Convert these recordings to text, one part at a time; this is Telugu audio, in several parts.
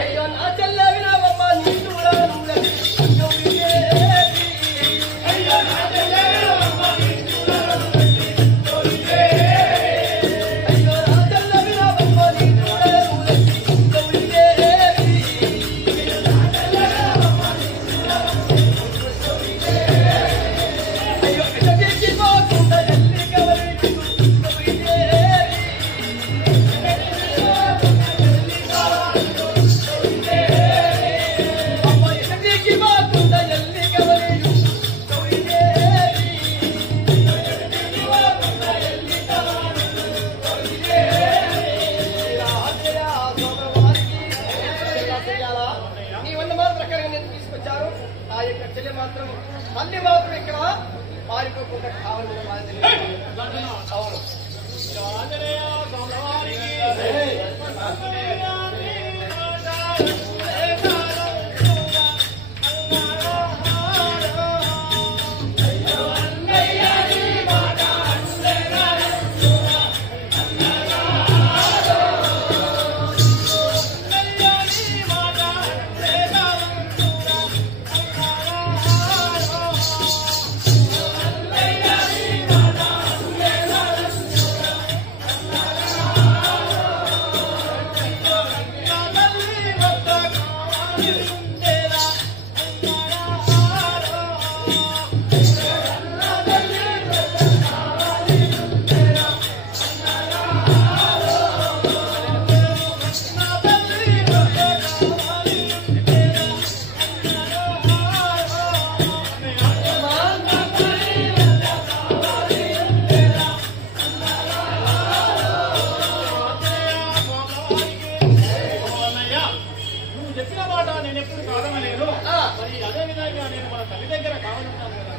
అయ్యో నా చెల్లె వినవమ్మ నీ కూడా మళ్ళీ మాత్రం ఇక్కడ పారిపోకుండా కావాలి అవును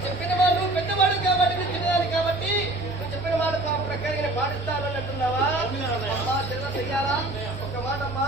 చెప్పిన వాళ్ళు పెద్దవాడు కాబట్టి చిన్నదాన్ని కాబట్టి చెప్పిన వాళ్ళ ప్రకారంగా పాటిస్తాను అంటున్నావా అమ్మా చిన్న చెయ్యాలా ఒక మాట అమ్మా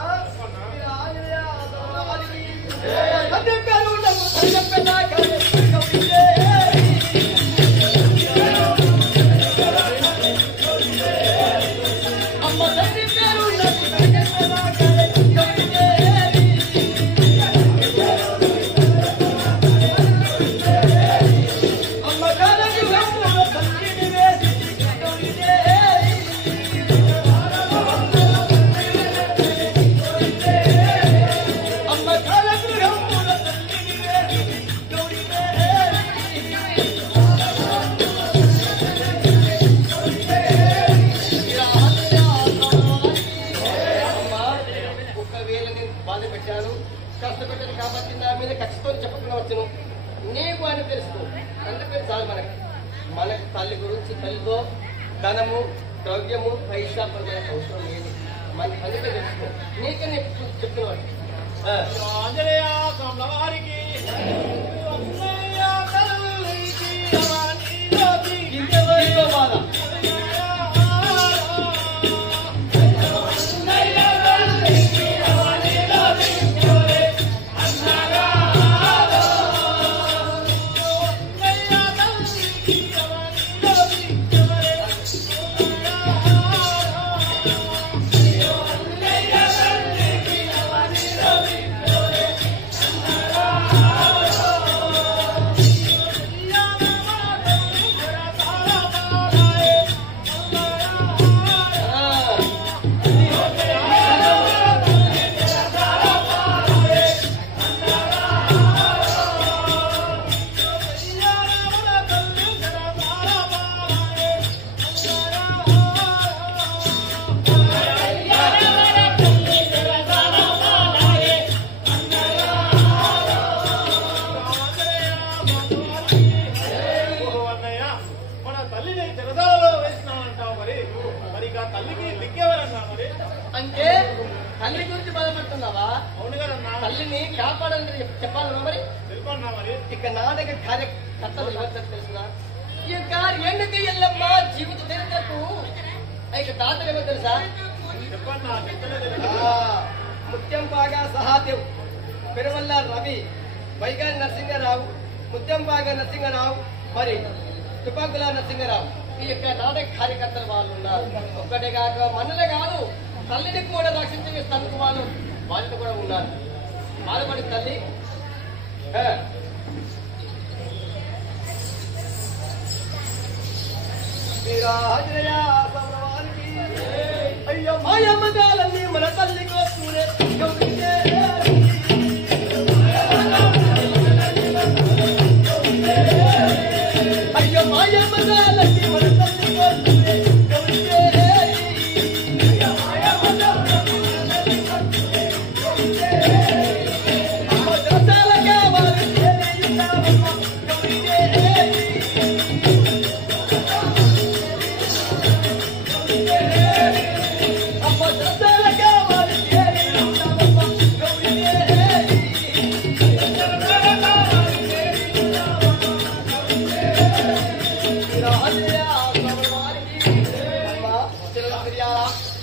కష్టపెట్టాను కాబట్టి నా మీద ఖచ్చితంగా చెప్పకుండా వచ్చాను నీకు అని తెలుసు అందుకే చాలు మనకు తల్లి గురించి తల్లితో ధనము ద్రవ్యము పైశాపరమైన అవసరం లేదు మనకి అందుకే తెలుసుకో నీకని చెప్తున్నాడు అంటే తల్లి గురించి బాధపడుతున్నావా తల్లిని కాపాడాలని చెప్పాలన్నా మరి ఇక నా దగ్గర కార్యకర్తలు ఎవరు తెలుసునా ఈ ఎందుకు ఎల్లమ్మా జీవిత చరిత్రకు ఇక తాతలు ఎవరు తెలుసా ముత్యంపాగా సహాదేవ్ పెరువల్ల రవి వైగాని నరసింహరావు ముత్యంపాగా నరసింహరావు మరి తుపాకుల నరసింహరావు ఈ యొక్క నాటక కార్యకర్తలు వాళ్ళు ఉన్నారు ఒక్కటే కాక మనలే కాదు తల్లిని కూడా రక్షించే స్థానికి వాళ్ళతో కూడా ఉన్నారు. బాధపడి తల్లి అయ్యో మాయమ్మ జాలన్నీ మన తల్లి కోసూరే అయ్యో మాయమ్మ జాలన్నీ మన తల్లి కోసూరే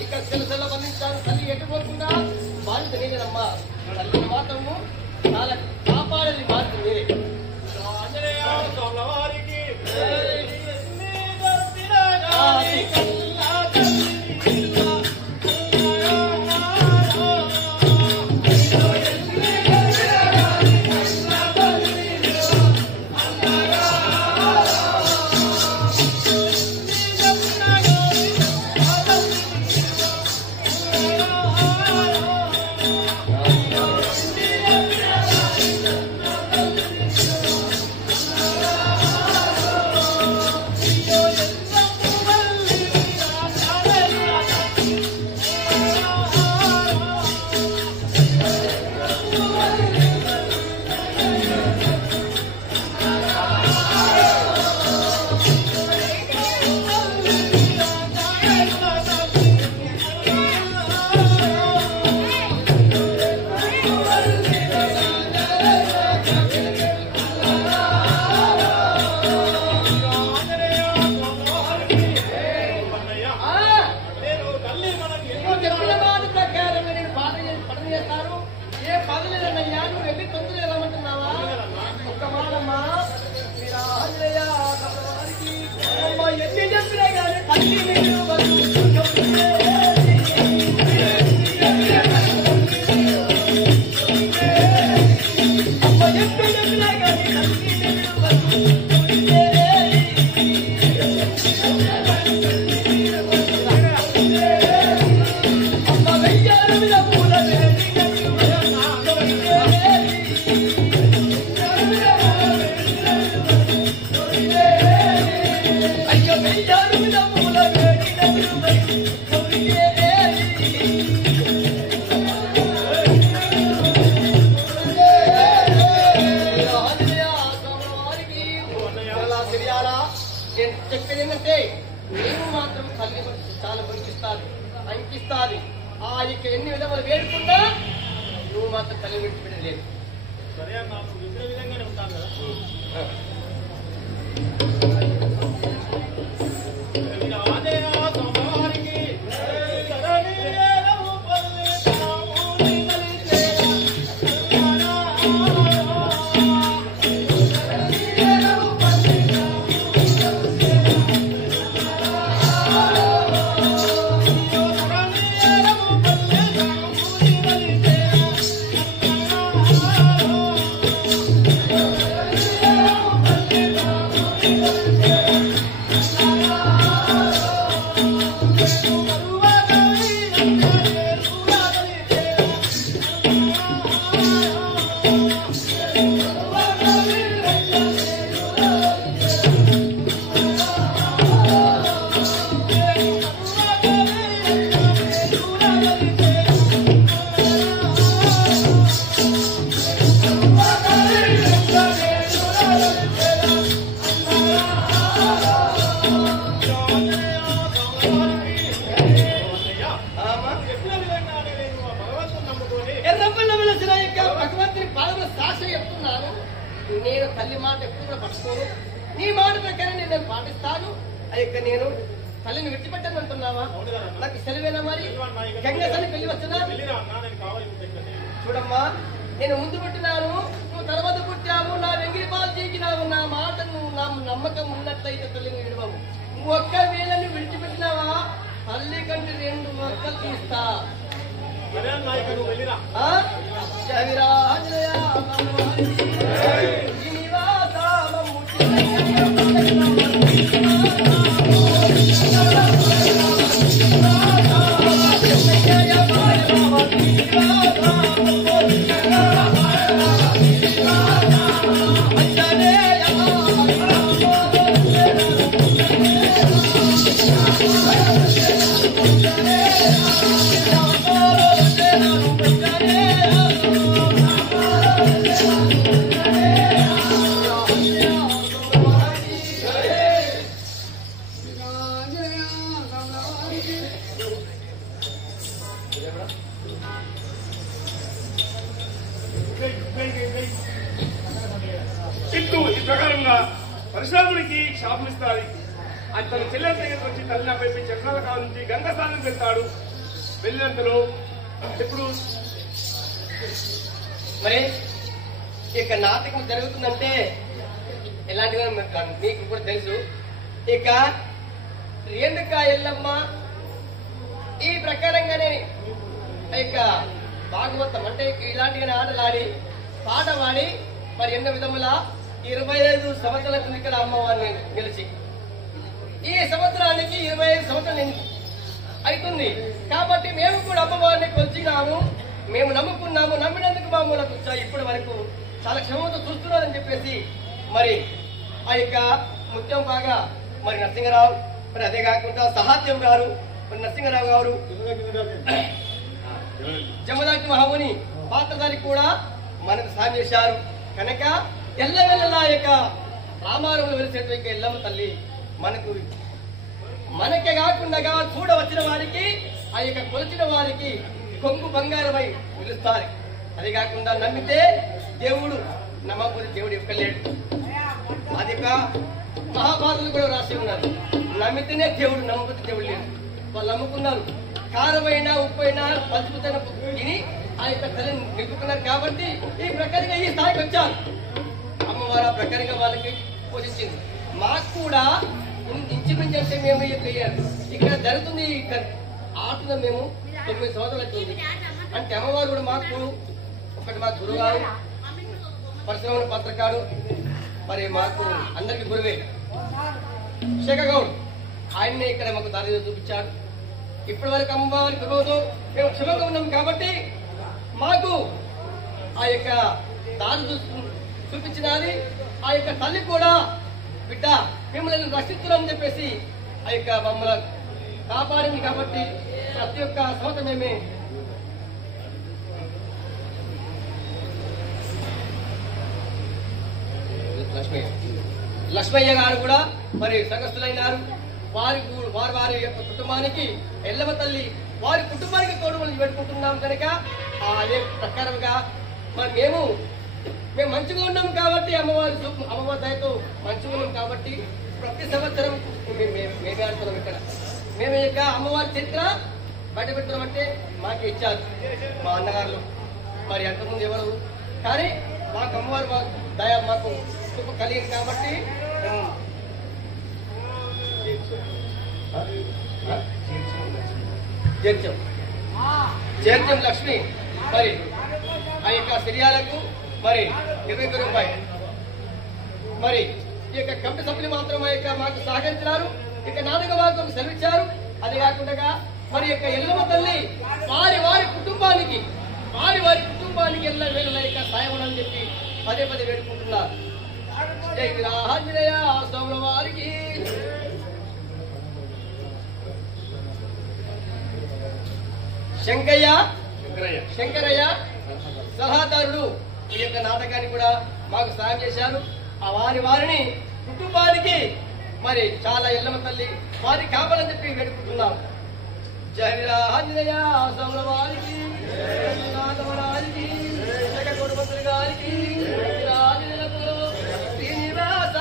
ఇక్కడ తెలుసలో బంధించాను. తల్లి ఎట్టుకోకుండా బాధ్యత నేనేనమ్మా. తల్లిని మాత్రము చాలా కాపాడేది బాధ్యత మీరే. చెప్పేదేంటంటే నీవు మాత్రం తల్లి చాలా బలికిస్తాది, అంకిస్తాది. ఆ ఇక ఎన్ని విధములు వేడుకున్నా నువ్వు మాత్రం తల్లి విడిచిపెట్టలేదు. సరే నాకు విధంగానే ఉంటాను కదా. నేను తల్లి మాట ఎప్పుడు పట్టుకోను, నీ మాట ప్రకారం నేను పాటిస్తాను. అయితే నేను తల్లిని విడిచిపెట్టాను అంటున్నావా? నాకు సెలవేనా? మరి గంగసాని పెళ్లి వస్తున్నా చూడమ్మా, నేను ముందు పుట్టినాను, నువ్వు తర్వాత పుట్టావు, నా వెంగిలి పాలు చేసినావు. నా మాట నువ్వు నా నమ్మకం ఉన్నట్లయితే తల్లిని విడవవు. ఒక్కవేళ నువ్వు విడిచిపెట్టినావా తల్లి కంటే 2 మొక్కలు తీస్తా. ఈ ప్రకారంగా పరశురాముడికి శాపం ఇస్తారు. అది తన చెల్లెల దగ్గరికి వచ్చి తల్లిని వైపు చక్రాల కాల నుంచి గంగా స్నానం వెళ్తాడు. వెళ్ళినంతలో ఇప్పుడు మరి ఇక నాటకం జరుగుతుందంటే ఎలాంటిగా మీకు కూడా తెలుసు. ఇక రేణుక ఎల్లమ్మ ఈ ప్రకారంగానే ఇక భాగవతం అంటే ఇలాంటిగానే ఆటలాడి పాట పాడి మరి ఎన్నో విధముల 25 సంవత్సరాల ఇక్కడ అమ్మవారిని నిలిచి ఈ సంవత్సరానికి 25 సంవత్సరాలు అవుతుంది. కాబట్టి మేము కూడా అమ్మవారిని కొలిచినాము, మేము నమ్ముకున్నాము, నమ్మినందుకు మామూలకు ఇప్పటి వరకు చాలా క్షమతో చూస్తున్నారని చెప్పేసి మరి ఆ యొక్క ముత్యం బాగా మరి నరసింహరావు, మరి అదే కాకుండా సహాత్యం గారు, మరి నరసింహరావు గారు, జమదాకి మహాముని పాత్రధారి కూడా మనకు సాయం చేశారు. కనుక ఎల్లవెల్లలా యొక్క రామారంలో వెలిసేటువంటి ఎల్లమ్మ తల్లి మనకే కాకుండా చూడ వచ్చిన వారికి ఆ యొక్క కొలిచిన వారికి కొంగు బంగారమై పిలుస్తారు. అది కాకుండా నమ్మితే దేవుడు, నమ్మకపోతే దేవుడు ఎక్కలేడు. అది మహాభారతులు కూడా రాసి ఉన్నారు. నమ్మితేనే దేవుడు, నమ్మకపోతే దేవుడు లేడు. వాళ్ళు నమ్ముకున్నారు. కారమైన ఉప్పైనా పసుపుతైన తిని ఆ యొక్క తల్లిని నిలుపుకున్నారు. కాబట్టి ఈ ప్రకారంగా ఈ స్థాయికి వచ్చారు. అమ్మవారు ఆ ప్రకారంగా వాళ్ళకి పూజించింది. మాకు కూడా ఇంచుమించు అంటే మేము ఇక్కడ జరుగుతుంది. ఇక్కడ ఆటున మేము 9 సంవత్సరాలు అవుతుంది. అంటే అమ్మవారు కూడా మాకు ఒకటి మా గురుగారు పరశురాముని పత్రకాడు, మరి మాకు అందరికి గురువే శేఖగౌడ్, ఆయన్నే ఇక్కడ మాకు దారి చూపించాడు. ఇప్పటి వరకు అమ్మవారి కృపతో మేము క్షమంగా ఉన్నాం. కాబట్టి మాకు ఆ యొక్క దారి చూపించినది ఆ యొక్క తల్లి కూడా, బిడ్డ మిమ్మల్ని రక్షిస్తున్నామని చెప్పేసి ఆ యొక్క మమ్మల్ని కాపాడింది. కాబట్టి ప్రతి ఒక్క సంవత్సరం మేమే లక్ష్మయ్య గారు కూడా మరి సంఘస్థులైనారు. వారి యొక్క కుటుంబానికి ఎల్లమ్మ తల్లి వారి కుటుంబానికి తోడుమని పెట్టుకుంటున్నాం. కనుక అదే ప్రకారంగా మరి మేము మంచిగా ఉన్నాం కాబట్టి అమ్మవారి దయతో మంచిగా ఉన్నాం. కాబట్టి ప్రతి సంవత్సరం మేమే ఆడుతున్నాం. ఇక్కడ మేము ఇక అమ్మవారి చరిత్ర బయట పెడుతున్నాం. అంటే మాకు ఇచ్చారు మా అన్నగారులు, మరి అంతకుముందు ఎవరు, కానీ మాకు అమ్మవారు దయ మాకు కృప కలిగింది. కాబట్టి చేర్చం లక్ష్మి మరి ఆ యొక్క సిరియాలకు మరి 20 రూపాయలు. మరి ఈ యొక్క కమిటీ సభ్యులు మాత్రం మాకు సహకరించినారు. ఇక నాటక వారికి సెలవిచ్చారు. అది కాకుండా మరి యొక్క ఎల్లమ్మ తల్లి వారి కుటుంబానికి ఎల్ల వేళ సాయం అని చెప్పి పదే వేడుకుంటున్నారు. జై ఆంజనేయ స్వాముల వారికి. శంకరయ్య సలహాదారుడు ఈ యొక్క నాటకాన్ని కూడా మాకు సాయం చేశారు. ఆ వారిని కుటుంబానికి మరి చాలా ఎల్లమ్మ తల్లి వారి కావాలని చెప్పి వేడుకుంటున్నాం. జై ఆంజనేయ స్వాముల వారికి, మంత్రి గారికి, శ్రీనివాస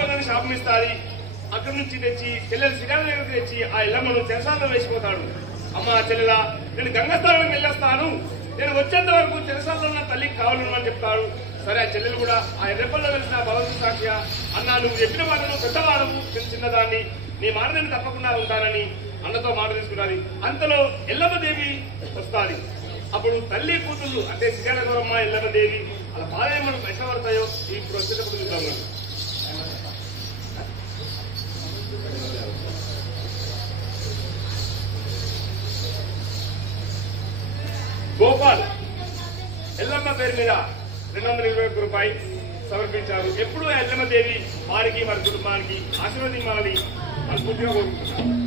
వెళ్ళిపోవాలని శాపం ఇస్తుంది. అక్కడి నుంచి తెచ్చి చెల్లెలు శ్రీకాంత్ దగ్గరికి తెచ్చి ఆ ఎల్లమ్మను చెరసాలలో వేసిపోతాడు. అమ్మ చెల్లెల, నేను గంగస్థానానికి వెళ్ళొస్తాను, నేను వచ్చేంత వరకు చెరసాలలో ఉన్న తల్లికి కావాలని చెప్తాడు. సరే, ఆ చెల్లెలు కూడా ఆ ఎర్రపల్లో వెలిసిన భగవంతుడు సాక్షిగా, అన్నా నువ్వు చెప్పిన మాటను పెద్దవాడము, చిన్నదాన్ని, నీ మాట నేను తప్పకుండా ఉంటానని అన్నతో మాట తీసుకున్నది. అంతలో ఎల్లమ్మదేవి వస్తుంది. అప్పుడు తల్లి కూతుళ్ళు అంటే శ్రీకాళగౌరమ్మ, ఎల్లమ్మదేవి అలా బాధేమను ఎట్లా పడతాయో ఇప్పుడు వచ్చేటప్పుడు చూద్దాం. గోపాల్ ఎల్లమ్మ పేరు మీద 221 రూపాయలు సమర్పించారు. ఎప్పుడు ఎల్లమ్మదేవి వారికి వారి కుటుంబానికి ఆశీర్వదించాలని అనుకుంటున్నా కోరుకుంటున్నాను.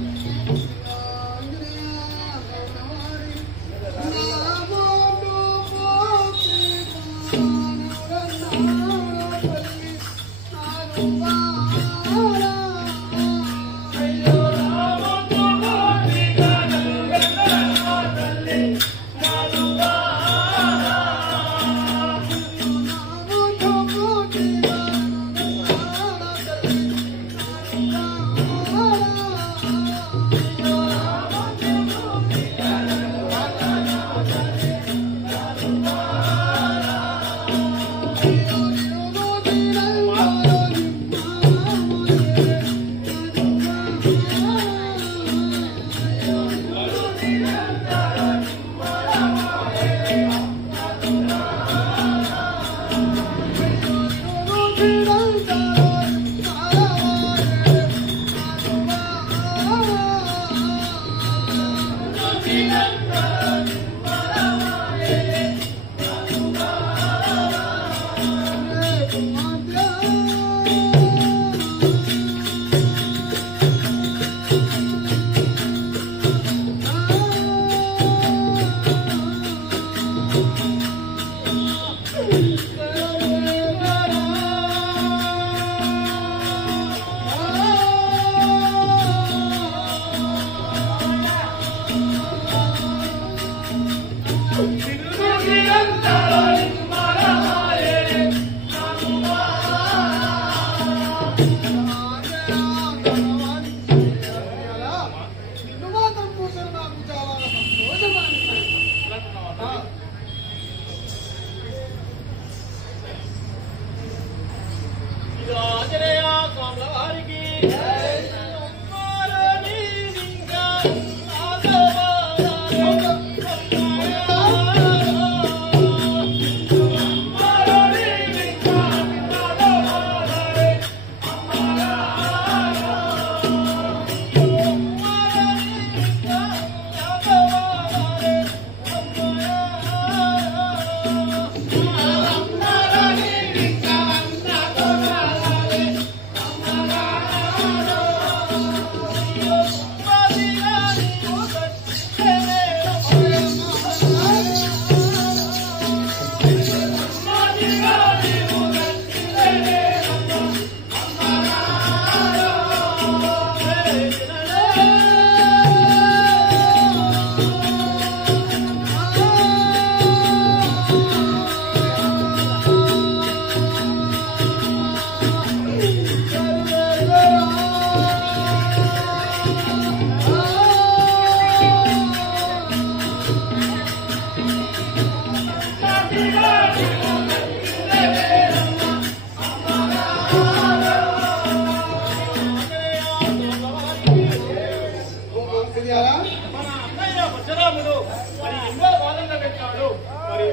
మన అన్నయ్య పరశురాముడు మరి ఎన్నో బాధలు పెట్టాడు.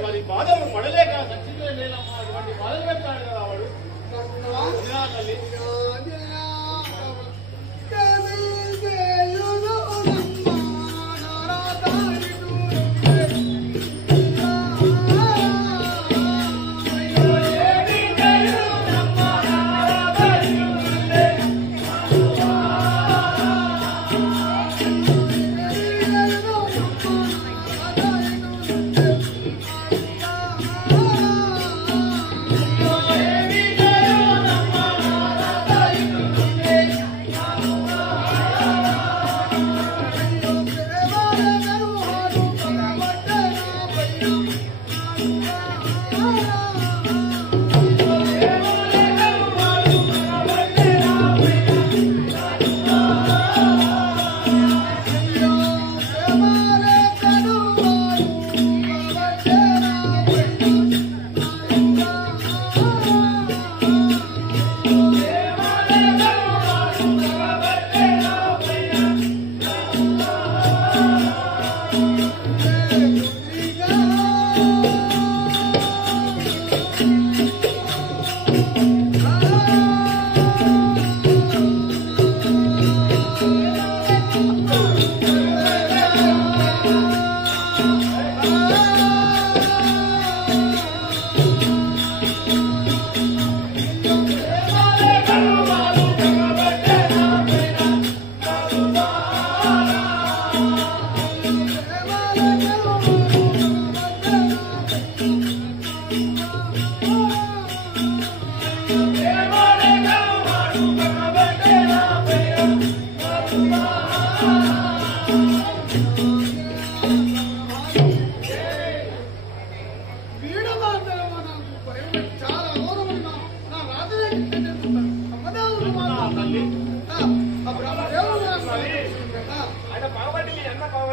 మరి బాధలు పడలేక ఖచ్చితంగా లేనమ్మా, అటువంటి బాధలు పెట్టాడు కదా వాడు. తల్లి Thank you.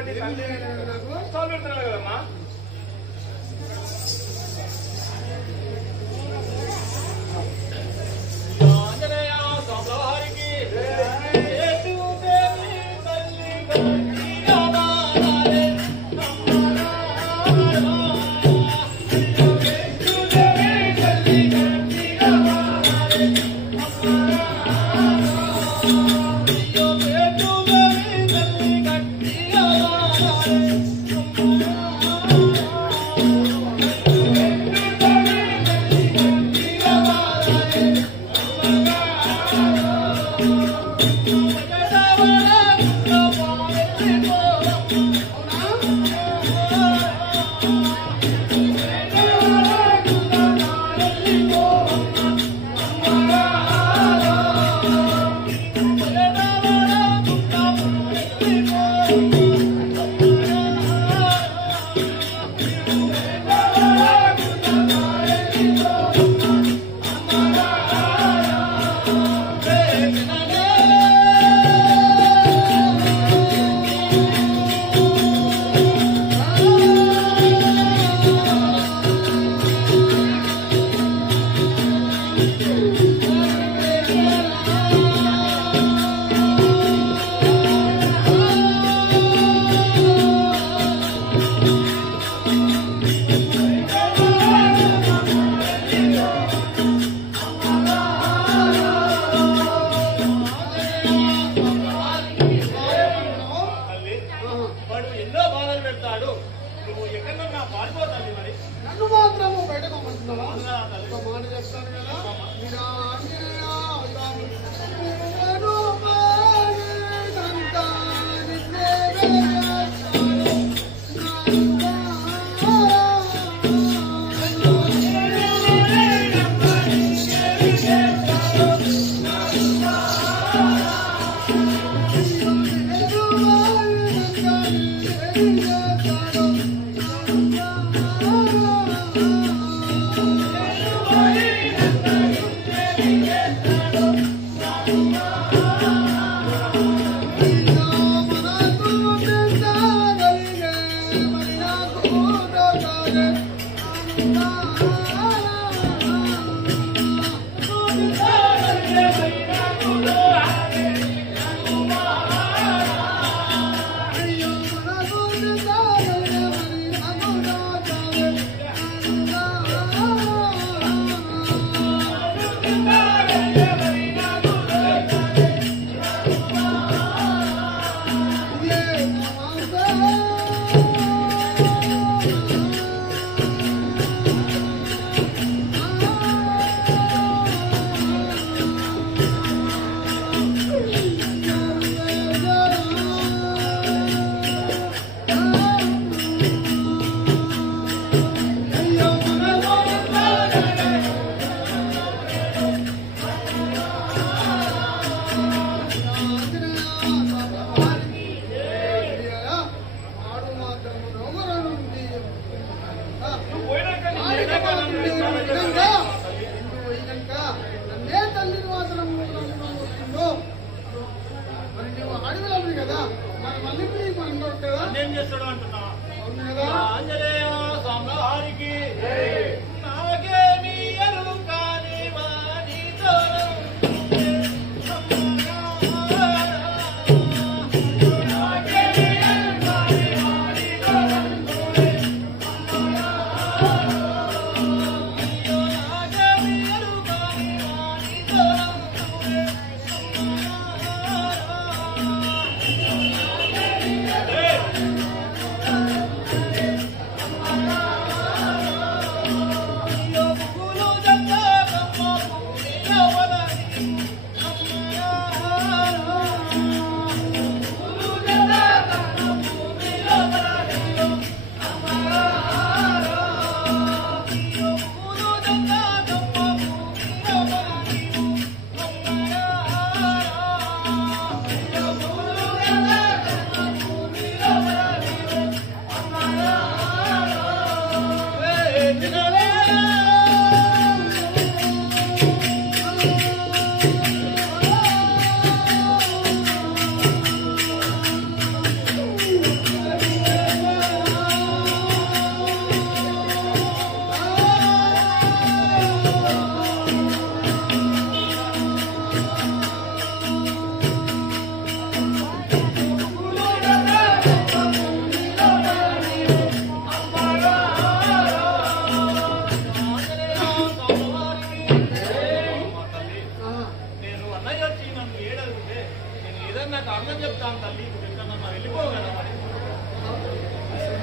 నీ తండ్రి కష్టాలు పెడుతున్నాడు కదమ్మా.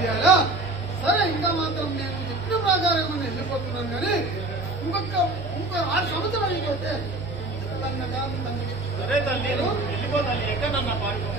చేయాలా? సరే, ఇంకా మాత్రం నేను చెప్పిన ప్రకారం నేను వెళ్ళిపోతున్నాను. కానీ ఇంకో 6 సంవత్సరాలు అయిపోతే సరే తల్లి, వెళ్ళిపో తల్లి. ఎక్కడన్నా పాడుకో.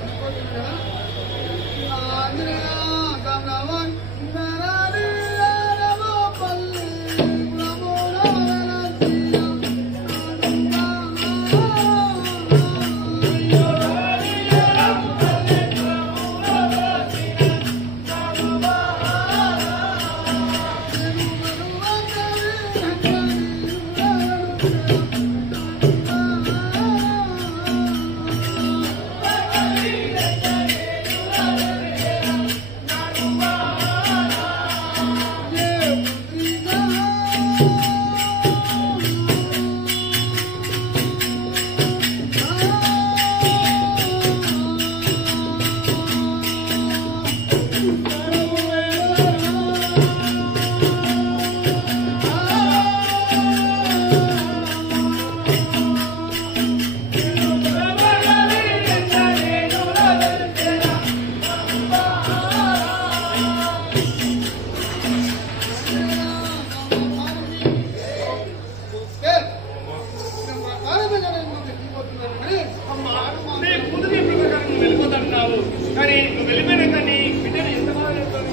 కానీ నువ్వు వెళ్ళిపోయినాక నీ బిడ్డను ఎంత బాగా చెప్తాను.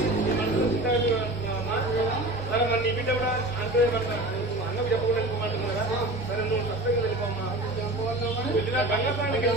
సరే, మరి నీ బిడ్డ కూడా అంటే అన్నకు చెప్పకుండా వెళ్ళిపోమంటున్నా కదా. సరే, నువ్వు సత్యంగా వెళ్ళిపోమ్మా. వెళ్ళినా గంగపానికి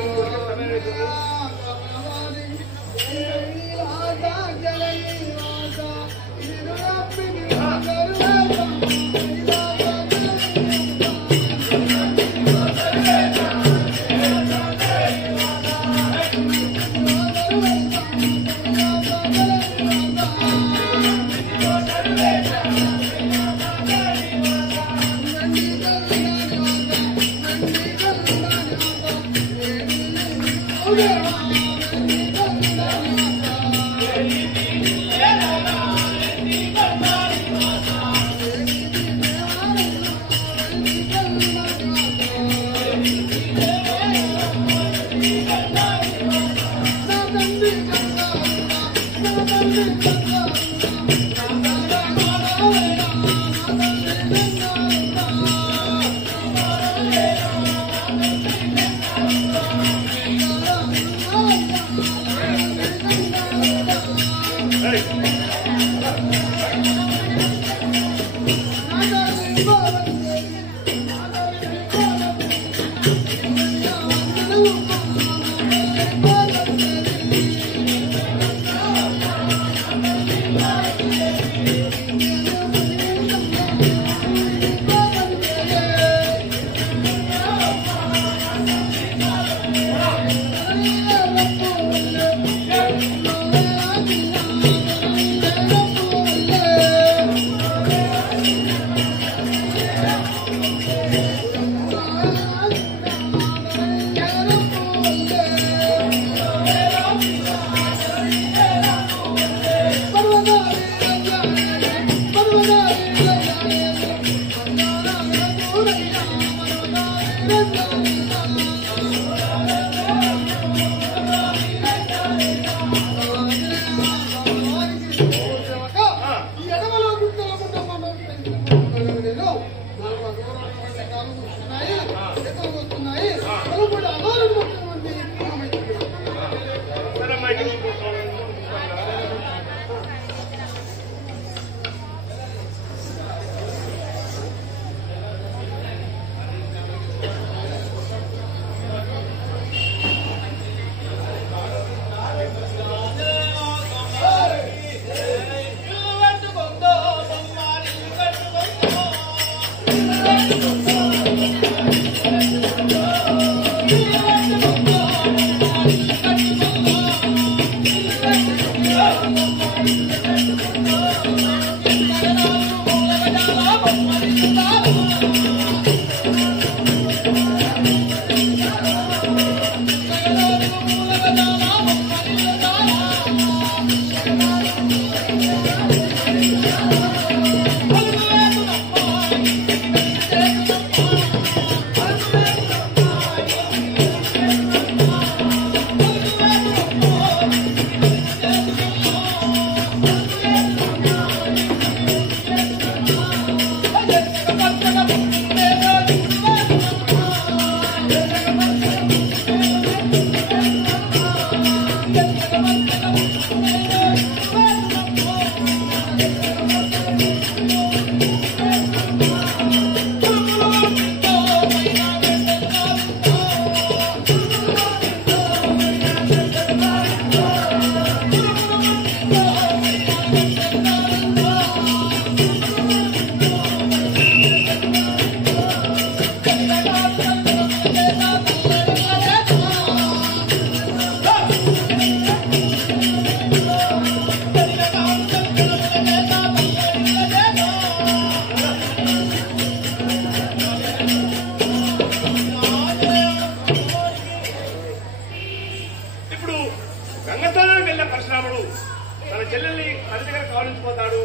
చెల్లెల్ని తల్లి దగ్గర కావలించిపోతాడు.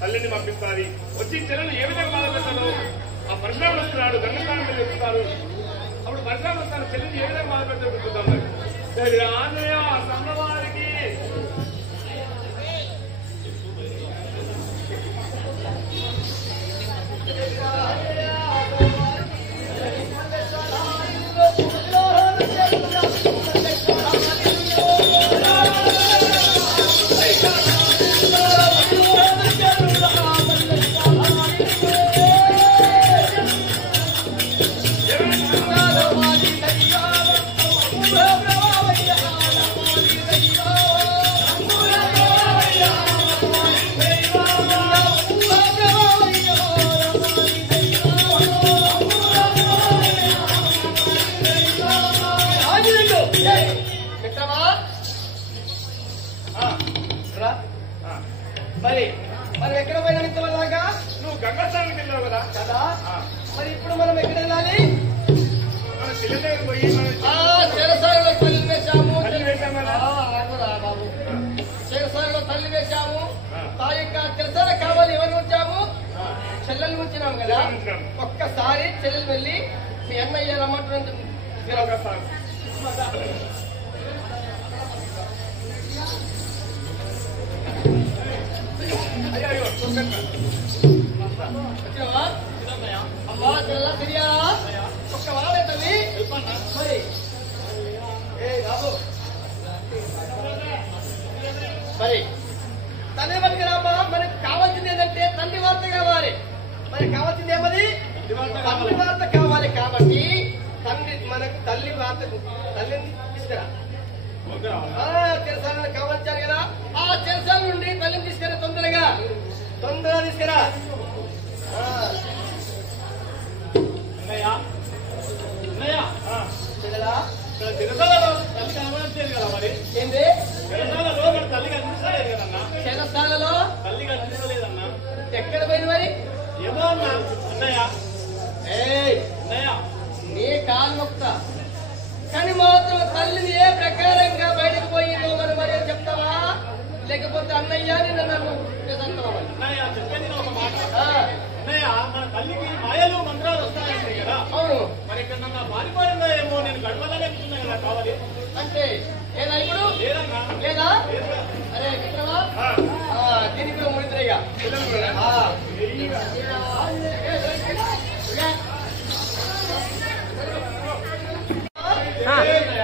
తల్లిని పంపిస్తుంది. వచ్చి చెల్లెలు ఏ విధంగా బాధ పెడతాడు? ఆ పరశురాముడు వస్తున్నాడు, గంగస్నానం మీద ఎక్కుతారు. అప్పుడు పరశురాముడు వస్తాడు, చెల్లెని ఏ విధంగా బాధ పెడతాడు చూద్దాం. మరి ఆంజనేయ సన్నవారికి మరి మనం ఎక్కడ పోయినా మిత్రమలాగా నువ్వు గంగాస్నానానికి వెళ్ళావు కదా కదా. మరి ఇప్పుడు మనం ఎక్కడ వెళ్ళాలి? మన చెల్లె దగ్గర పోయి చెరసాలలో తల్లి వేశాము. తల్లి వేశాం కదా. బాబు చెరసాలలో తల్లి వేశాము. తా యొక్క చెరసాల కావాలి ఎవరిని వచ్చాము? చెల్లెల్ని ఉంచినాము కదా. ఒక్కసారి చెల్లెలు వెళ్ళి మీ అన్నయ్య రమ్మంటున్నందుకు వచ్చినావా? అమ్మా చెల్ల తిరిగా ఒక్క వాడే తల్లి. మరి బాబు మరి తల్లి మనకి రామ్మా. మనకు కావాల్సింది ఏంటంటే తండ్రి వార్త కావాలి. మనకి కావాల్సింది ఏమది? తండ్రి వార్త కావాలి. కాబట్టి తండ్రి మనకు తల్లి వార్త తల్లిని తీసుకురా. చెరసాలను కావాల్చారు కదా. ఆ చెరసాల నుండి తల్లిని తీసుకురా. తొందరగా తీసుకురా. చెరసాలలో తల్లి కనబడట్లేదు కదా. మరి ఏంటి చెరసాలలో మరి తల్లి కనిపిస్తలేదు కదన్నా. చెరసాలలో తల్లి కనిపిస్తలేదన్నా. ఎక్కడ పోయిన మరి? ఏమో అన్నా. అన్నయ్య అన్నయ్య నీ కాలు మొక్తా కానీ మాత్రం తల్లిని ఏ ప్రకారంగా బయటకు పోయిందో మరి చెప్తావా? లేకపోతే అన్నయ్య నిన్న నన్ను అన్నయ్య చెప్పేది ఒక మాట. అన్నయ్య మన తల్లికి మాయలు మంత్రాలు వస్తాయంటే కదా. అవును. మరి ఇక్కడ నన్ను పారిపోయిందో ఏమో. నేను గడపలనే కూర్చున్నా కదా. కావాలి అంటే ఏదా ఇప్పుడు? లేదన్నా. లేదా? అరే మిత్రమా దీనికి కూడా ముడిద్రయ్యా.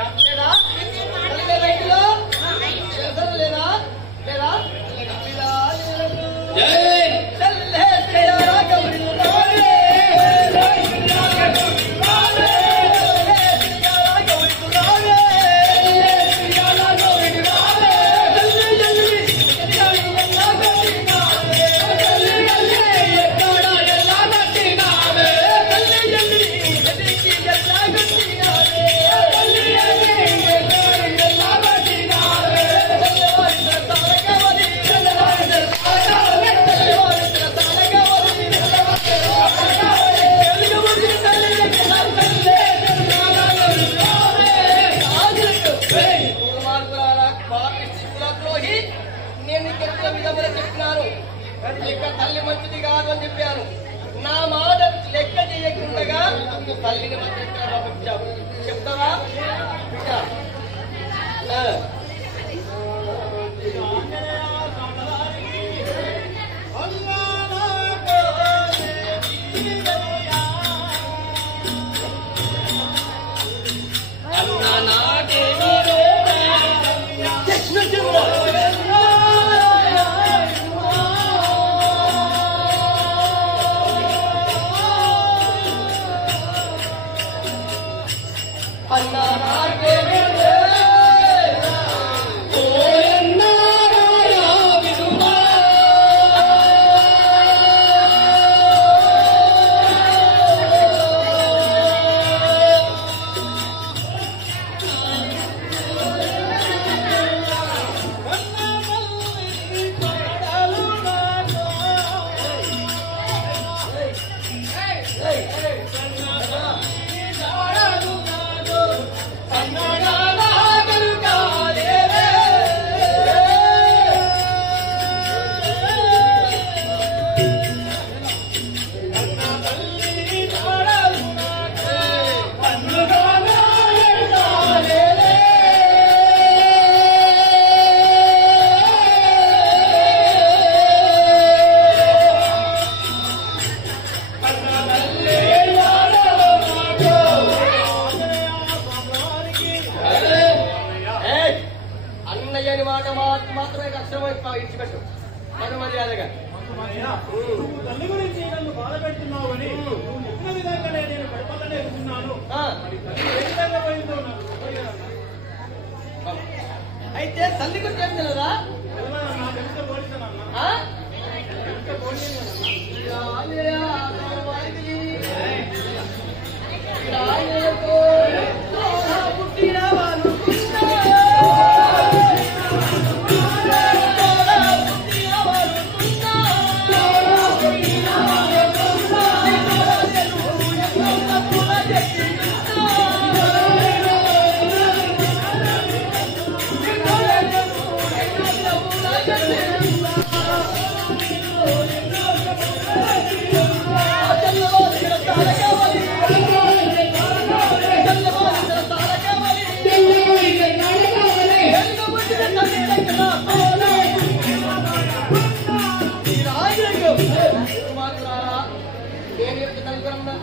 లేదా రైతులో లేదా లేదా చెప్తున్నాను. లెక్క తల్లి మంచిది కాదు అని చెప్పాను. నా మాట లెక్క చేయకుండా తల్లిని మంచి పంపించావు. చెప్తావా? అన్నా ఇచ్చిపెట్టు మన మర్యాదగా. తల్లి గురించి నన్ను బాధ పెడుతున్నావు అని నువ్వు చెప్పిన విధంగానే నేను పరిపాలన ఎదుగుతున్నాను. ఏ విధంగా పోయిందో నాకు అయితే తల్లి గురించి ఏం తెలియదా? తెలిస్తే పోలీసానన్నా తెలిస్తే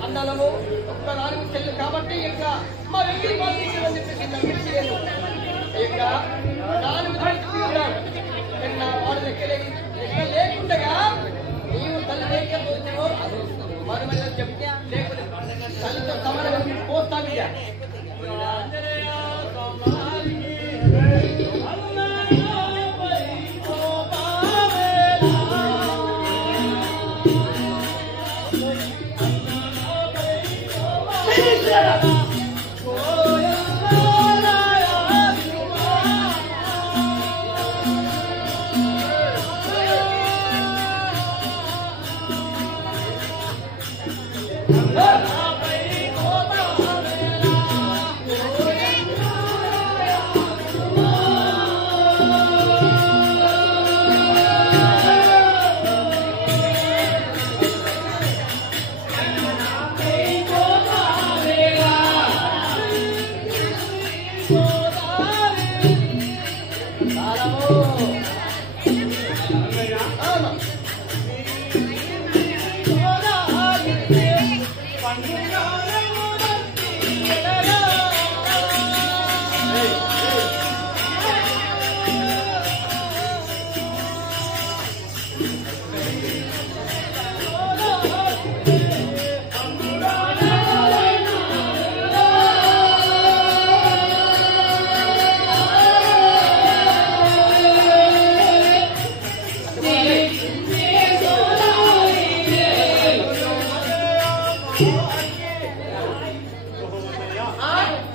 అన్నాము ఒక్క నాలుగు చెల్లు కాబట్టి ఇక మా వెంగిలి బాధించని చెప్పేసి నమ్మించలేను. ఇక నాలుగు నా వాడు లెక్క లేకుండగా నీవు తల్లి లేకపోతున్నావు మరి మరి చెప్పి లేకపోతే తల్లితో సమానంగా పోస్తాను.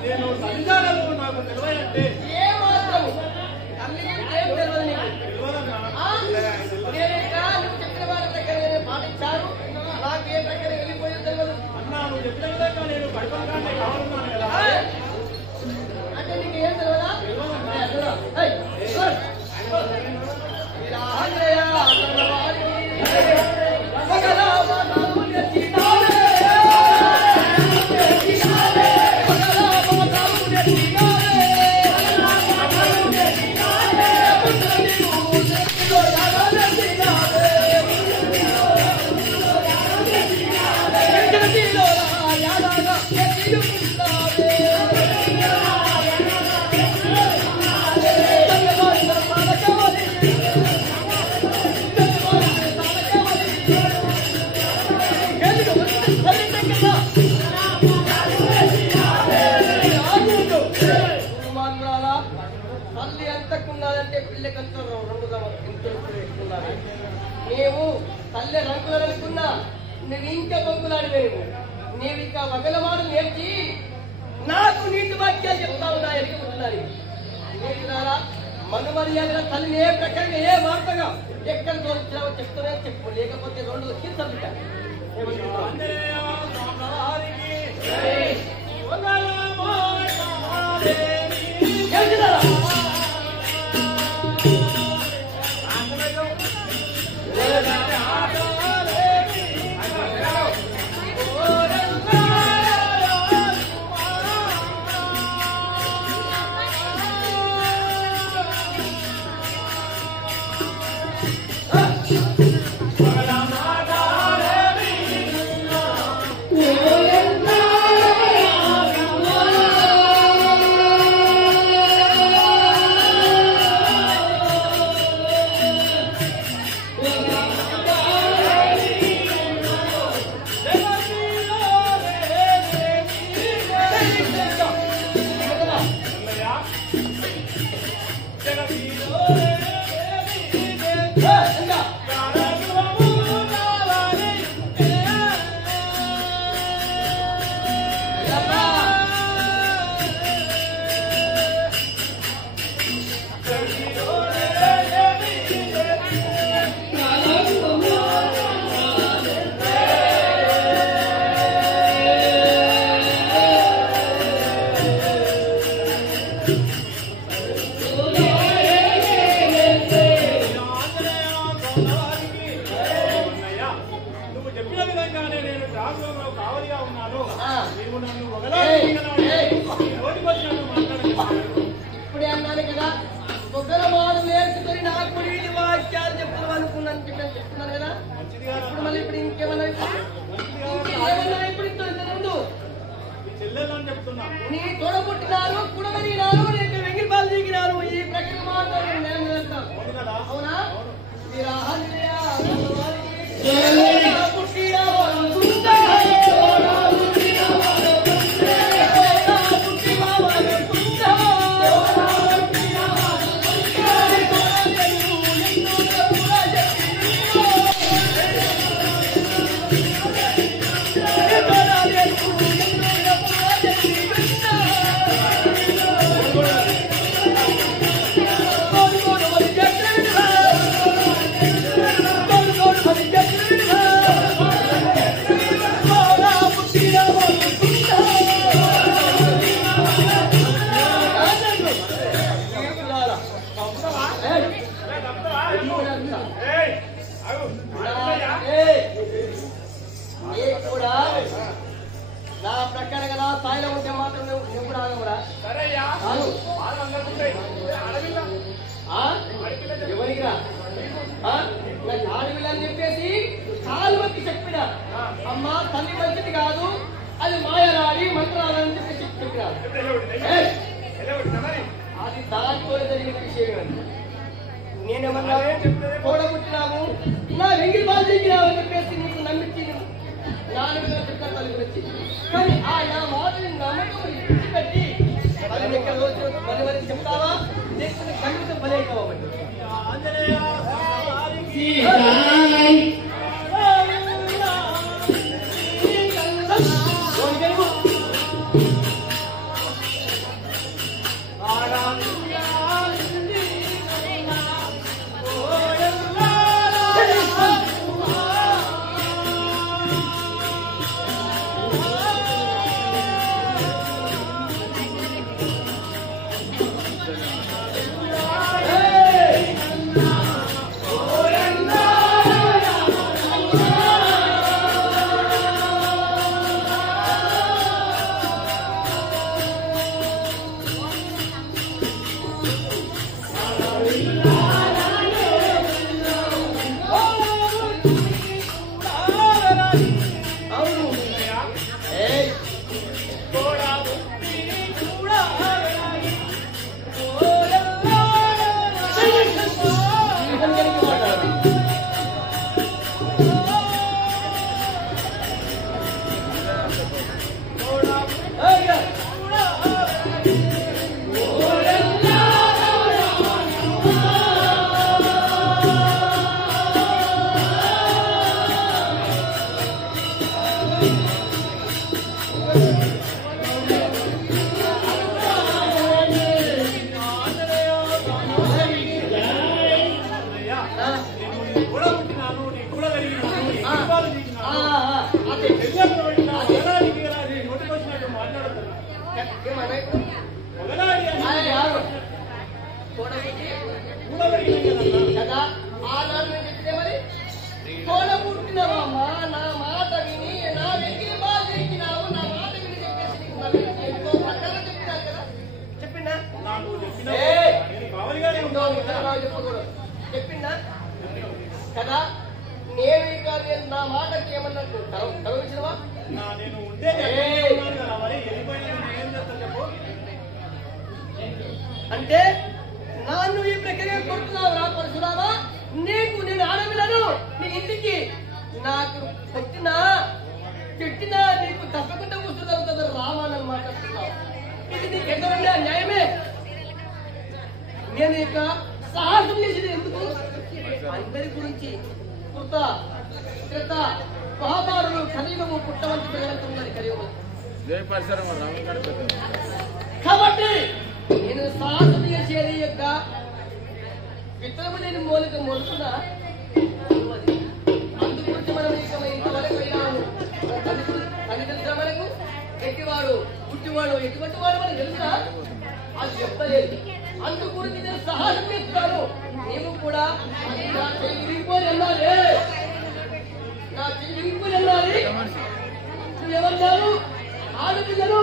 నేను సంజాలకు నాకు తెలియాలంటే ఏమాత్రం తల్లి ఏం తెలియదు నీకు చెప్పిన వాళ్ళ దగ్గర పాటించారు. నాకు ఏ దగ్గర వెళ్ళిపోయింది తెలియదు అన్నా. నువ్వు చెప్పిన విధంగా నేను పరిపాలన కావాలన్నాను కదా. అంటే నీకు ఏం తెలియదా? తల్లి ఎంతకున్నదంటే పిల్లకంతా రంగుగా ఎక్కున్నారు. నీవు తల్లి రంగులను అనుకున్నా నువ్వు ఇంకా రంగులాడి లేవు. నీవు ఇంకా వగలవాడు నేర్చి నాకు నీటి వాక్యాలు చెప్తా ఉన్నా ఎదుగుతున్నారు. నేర్చున్నారా మన మర్యాద తల్లిని ఏ ప్రకారంగా ఏ వార్తగా ఎక్కడ తోల్చావో చెప్తూనే చెప్పు, లేకపోతే రెండు కింద చెప్తా. ఏయ్, ఆగు. నీకు కూడా నా ప్రకారంగా నా స్థాయిలో ఉంటే మాత్రం నువ్వు కూడా ఆగమరా. సరేయ్యా, ఆగు. వాళ్ళందరూ ఉంటాయి. అడవిలో ఎవరికిరా నాకు ఆడవిల్ల అని చెప్పేసి చాలా మంది చెప్పిన అమ్మ తల్లి మంచిది కాదు, అది మాయరాడి మంత్రాలని చెప్పేసి చెప్పినారు. అది దాంతో జరిగిన విషయం అండి. నేనేమన్నా కూడబుట్టినాము నా వెంగిలి బాధ జరిగినావు అని చెప్పేసి నీకు నమ్మించి నాలుగు చెప్పిన తల్లి గురించి. కానీ ఆ నా మాటని నమ్మకం పెట్టి మళ్ళీ ఇక్కడ రోజు మళ్ళీ చెప్తావా లేకపోతే ఖండితం బలే కావాలి. కదా ఆనాడు చెప్తే మరి తోడ పుట్టినవమ్మా నా మాట విని నా వెంగిలి బాగా జరిగినావు నా మాట విని చెప్పేసి ఎంతో ప్రకారం చెప్పినా కదా. చెప్పిందా చెప్పకూడదు చెప్పిందా కదా. నేను ఇక నా మాటకి ఏమన్నట్టు గౌరవించినవా నేను ఉంటే అంటే నన్ను ఈ ప్రక్రియ కొడుతున్నావు రా పరశురామా. నీకు నేను ఆడవిలను నీ ఇంటికి నాకు కొట్టినా తిట్టినా నీకు తప్పకుండా కూర్చుంటుంది రామానని మాట్లాడుతున్నావు. ఇది నీకు ఎంతమంది న్యాయమే. నేను ఇక సాహసం చేసేది ఎందుకు అందరి గురించి కృత కృత మహాభారులు కలియుగము పుట్టవంటి ప్రజలంటున్నది కలియుగం. కాబట్టి నేను సాహసం చేసేది యొక్క విత్తనము లేని మూలిక మొలుతున్నా అందుగురించి మనం ఇంతవరకు అయినాము. తల్లి తెలిసిన మనకు ఎట్టివాడు పుట్టివాడు ఎటువంటి వాడు మనకు తెలుసా అది చెప్తలేదు. అందుగురించి నేను సాహసం చేస్తాను. నీవు కూడా నా చెయ్యిపోయి వెళ్ళాలి, నా చెయ్యిపోయి వెళ్ళాలి. నువ్వెవరు ఆడపిల్లలు,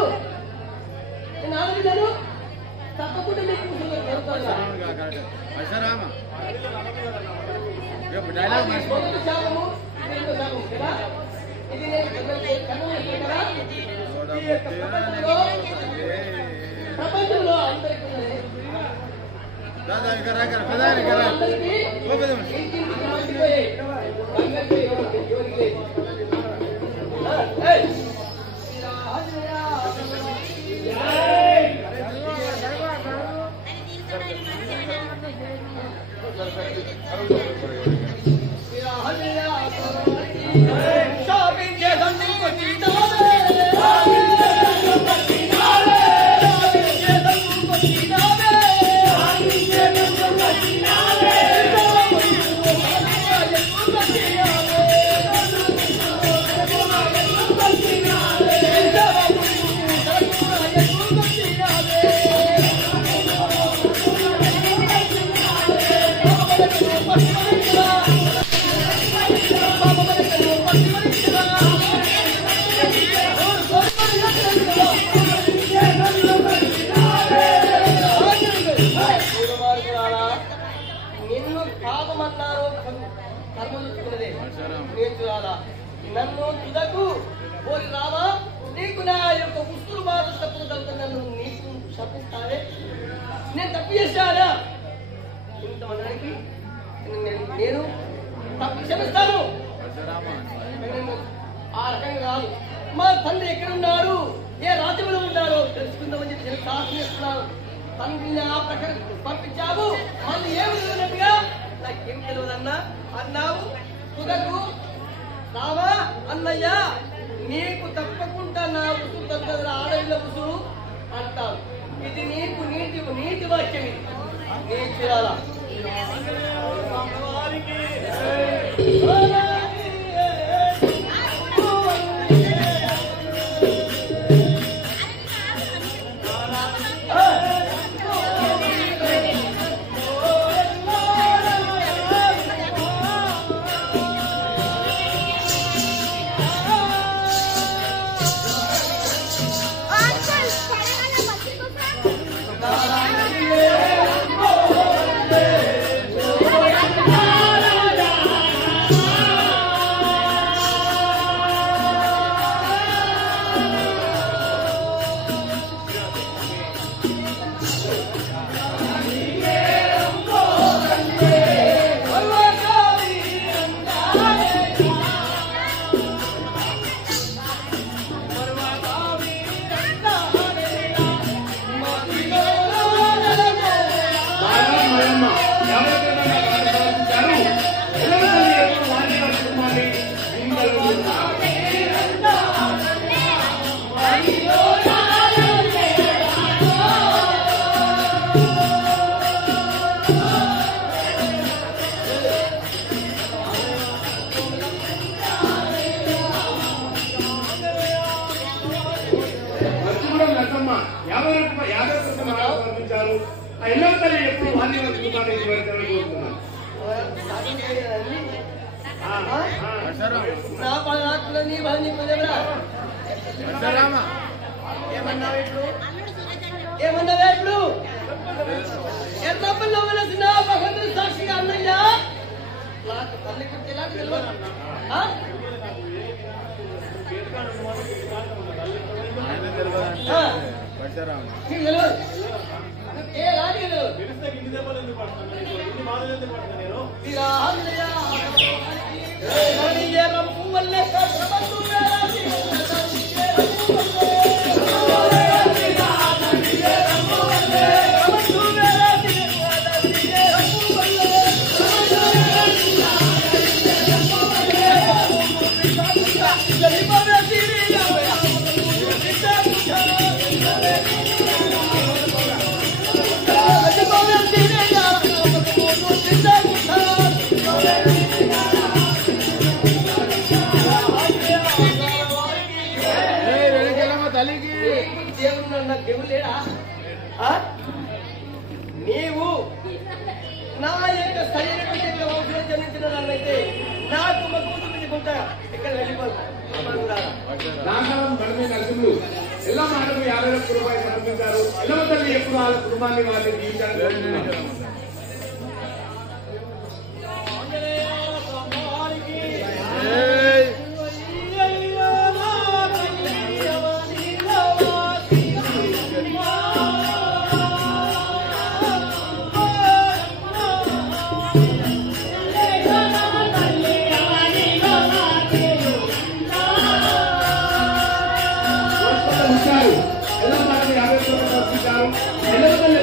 నేను ఆడపిల్లలు తప్పకుండా నీకు శాపము కదా. ఇది ప్రపంచంలో అందరికీ నిన్ను పాపమన్నారో కర్మలుచుకున్నదే నేను చూడాలా నన్ను తుదకు పోలి రావా నీకు నా యొక్క ఉసురు బాధ తప్పులు తగ్గుతా నన్ను నీకు శపిస్తానే నేను తప్పు చేశానా ఇంతమందికి నేను తప్పు క్షమిస్తాను ఆ రకంగా కాదు మా తండ్రి ఎక్కడున్నాడు ఏ రాజ్యంలో ఉన్నాడో తెలుసుకుందామని చెప్పి నేను సాహసం చేస్తున్నాను తండ్రిని ఆ ప్రకారం పంపించావు మళ్ళీ ఏమి తెలియనట్టుగా నాకేం తెలియదన్నా అన్నావు తుదకు రావా అన్నయ్య నీకు తప్పకుండా నా ఉసురు తగ్గదు ఆడవిల ఉసురు అంటావు ఇది నీకు నీతి వాక్యం ఇది నేను చేయాలా ఎప్పుడు వాణి కోరుతున్నాను నా పదార్థులు నీ బాధ ఏమన్నావా ఇప్పుడు ఎల్లప్పలో వెలసిన భగవంతుని సాక్షిగా అన్నయ్యా నాకు తల్లి గురించి ఎలా తెలియదు ఏ రాజు నీవు నా యొక్క శరీర వంశం జన్మించిన దాన్నైతే నాకు మక్కువ పెట్టుకుంటా ఇక్కడ నరసింహుడు ఎలా మాటకు 50,00,000 రూపాయలు సమర్పించారు ఎలా తల్లి ఎప్పుడు వాళ్ళ కుటుంబాన్ని వాళ్ళకి జీవించారు ఎలా మాటకు 50,00,000 సమర్పించారు ఎలా తల్లి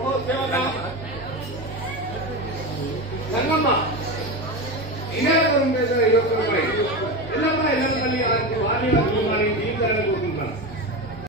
ఓ సేవక